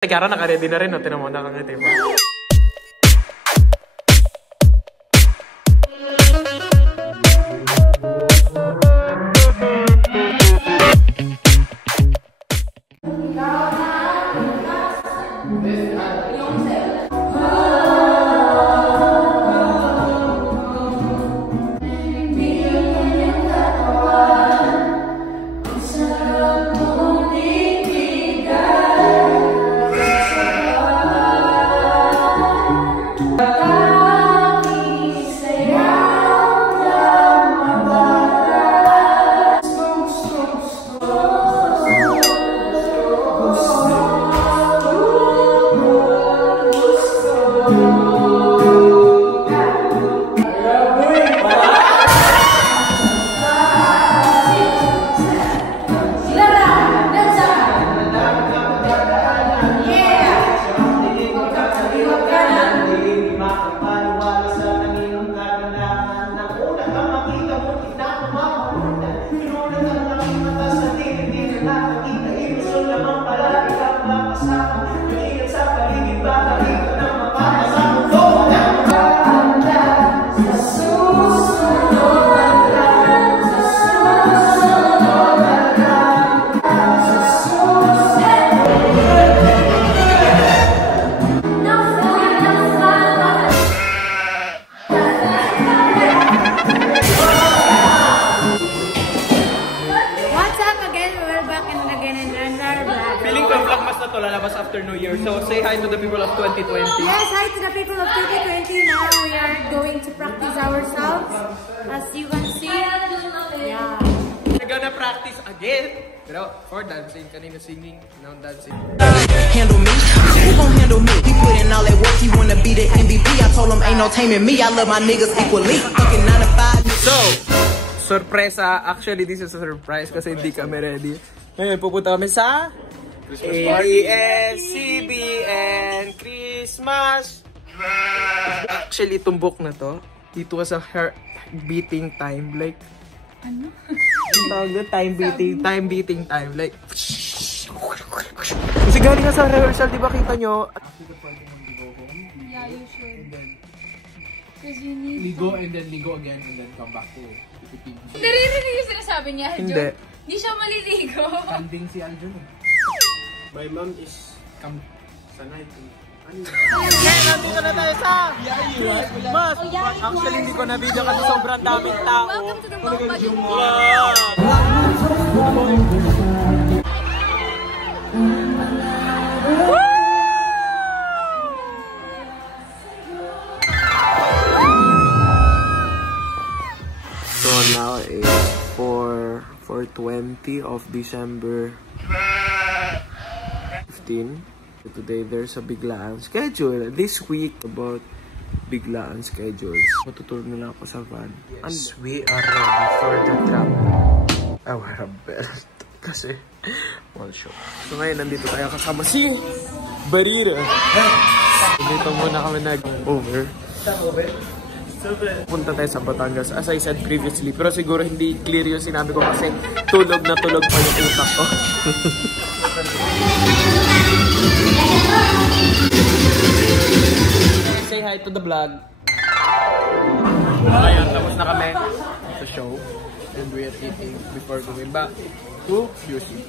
Kaya naka-ready na rin, no? Tinan mo, nakangiti pa. Lalabas after New Year. So say hi to the people of 2020. Yes, hi to the people of 2020. Now we are going to practice ourselves. As you can see. Yeah. We're gonna practice again. Pero for dancing, kanina singing, now dancing. Handle me? Who gon' handle me? He put in all that work, he wanna be the MVP. I told him ain't no taming me. I love my niggas equally. Fucking 9 to 5. So, sorpresa. Actually, this is a surprise kasi hindi kami ready. Ngayon, pupunta kami sa ABS-CBN Christmas. Actually, tumbok na to. It was a heart beating time. Like, ano? Time beating time. Like, kasi galing nga sa rehearsal, di ba kita nyo? Yeah, you should. Because you need ligo and then ligo again and then come back to Philippines. Naririnig yung sinasabi niya, Hindi. Hindi siya maliligo. Kanding si Aljun eh. My mom is sanay to. Nandito na tayo sa Mas! Actually, hindi ko na video kasi sobrang daming tao. Welcome to the Mount Bajong. So now is 4:20 of December 15. Today there's a biglaan schedule this week about biglaan schedules. Matutulog na lang ako sa van. Yes, we are ready for the travel. I wear a belt kasi all show. So ngayon nandito tayo kasama si Barira. Dito muna kami nag-over. Punta tayo sa Batangas as I said previously, pero siguro hindi clear yung sinabi ko kasi tulog na tulog pa yung utak ko. Say hi to the vlog. Ayun, tapos na kami sa show and we are eating before going back to UC.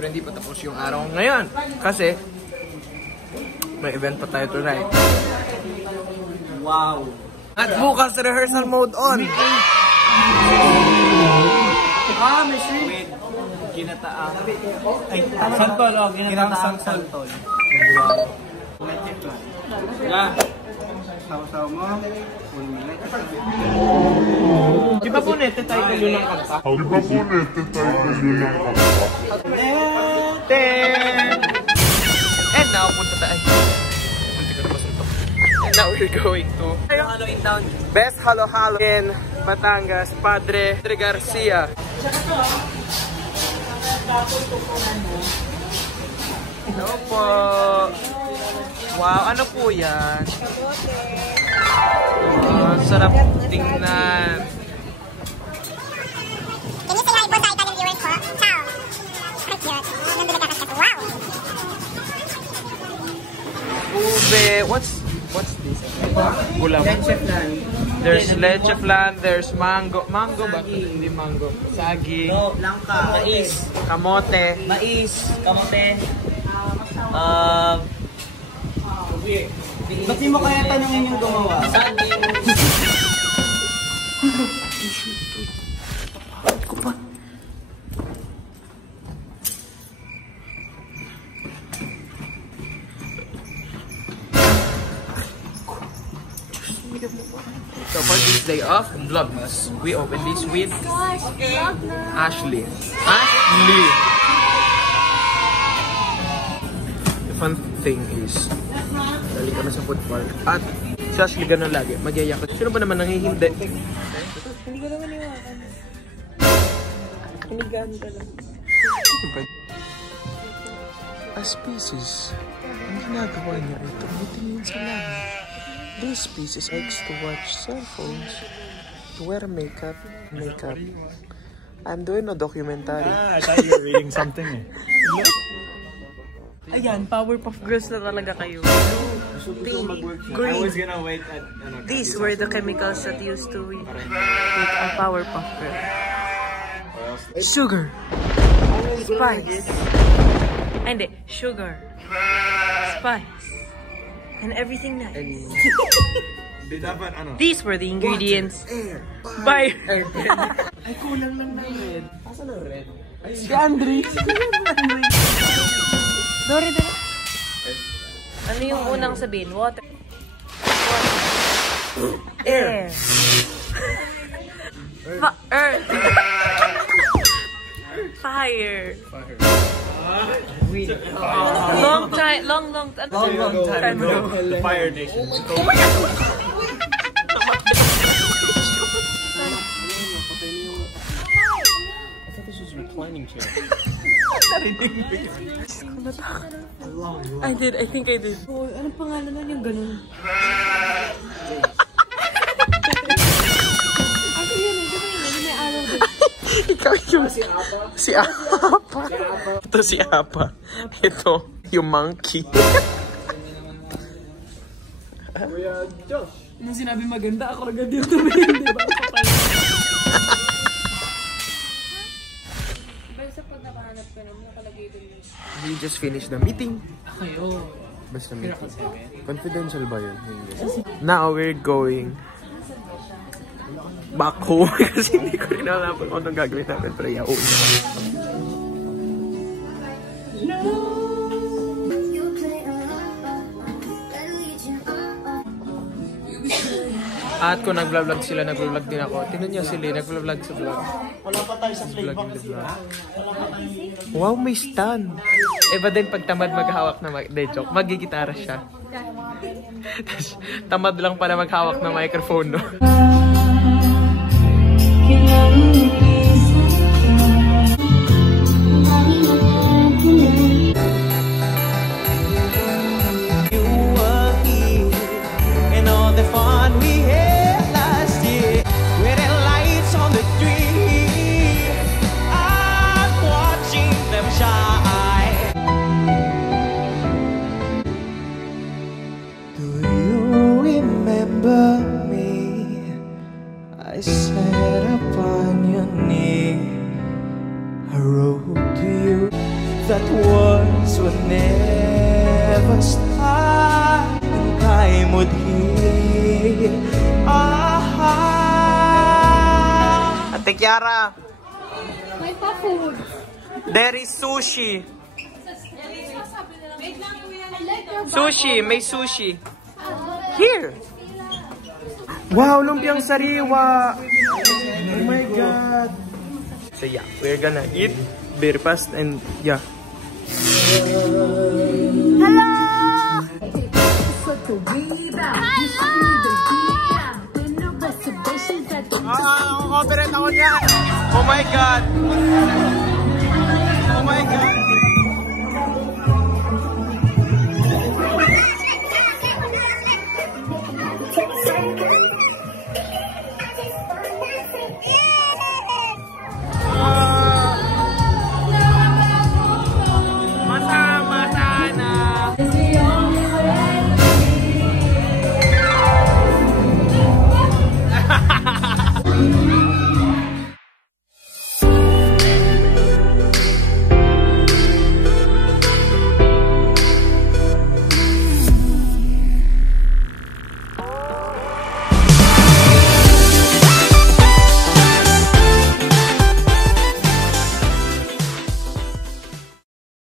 Pero hindi pa tapos yung araw ngayon kasi may event pa tayo tonight. Wow! At bukas rehearsal mode on! May sweet! Ginataang ay, santol o ginataang santol. Yeah. Saw-saw mo. Di ba po nete title yun ng kanta? And now, punta tayo. And now we're going to Halloween Town. Best halo-halo in Batangas, Padre Garcia. Hello po. Wow, ano po yan? Oh, sarap tingnan. Can you say hi po sa Italian viewers po? Ciao! Ang cute. Nandun ka kasi. Wow! ube. What's this? Ulam. Leche flan. There's leche flan, there's mango. Mango ba? Hindi mango. Saging. No, langka. Mais. Kamote. Mais. Kamote. Ba't di mo kaya tanongin yung gumawa? Saging. So for this day of Vlogmas, we open this with Ashley. The fun thing is, dali kami sa food park at si Ashley ganun lagi, magyaya ko. Sino ba naman nangihindi? Hindi ko naman iwakan. Kinigaan ka lang. As species, ang ginagawa niya ay tumitingin sa langit. This species likes to watch cell phones, to wear makeup. I'm doing a documentary. I thought you were reading something. Ayan, Powerpuff Girls na talaga kayo. Pink, green. I was gonna wait at... These were the chemicals that used to make a Powerpuff Girl. Sugar. Spice. Hindi, sugar. Spice. And everything nice. These were the ingredients. By Ay, kulang lang ng red. Asan ang red? si Andre. Dori. Ano yung unang sabihin? Water. Air. Earth. Fire. Long time ago. The Fire Nation. Oh my God! I thought this was a reclining chair. I think I did. Oh, anong pangalan nun yung ganun? Ikaw yung... Si Apa. Ito si Apa. Ito, yung monkey. Kuya Josh. Nung sinabi maganda, ako agad yung tumingin, di ba? Basta pag nakahanap ka naman, nakalagay doon yun. We just finished the meeting. Kayo. Basta meeting. Confidential ba yun? Now we're going back home kasi hindi ko rin alam kung anong gagawin namin pero yaon. At kung nag-vlog sila, nag-vlog din ako. Tingnan niyo sila, nag-vlog sa vlog. Wala pa tayo sa playback. Wow, may stand! Iba din pag tamad maghawak na joke, magigitara siya. Tamad lang para maghawak ng microphone, no? I sat upon your knee. I wrote to you that words would never start and time would heal. Ate Kiara, May pa-food. there is sushi. Sushi, may sushi. Here. Wow, lumpiang sariwa! Oh my God! So yeah, we're gonna eat very fast and yeah. Operate ako niyan. Oh my God!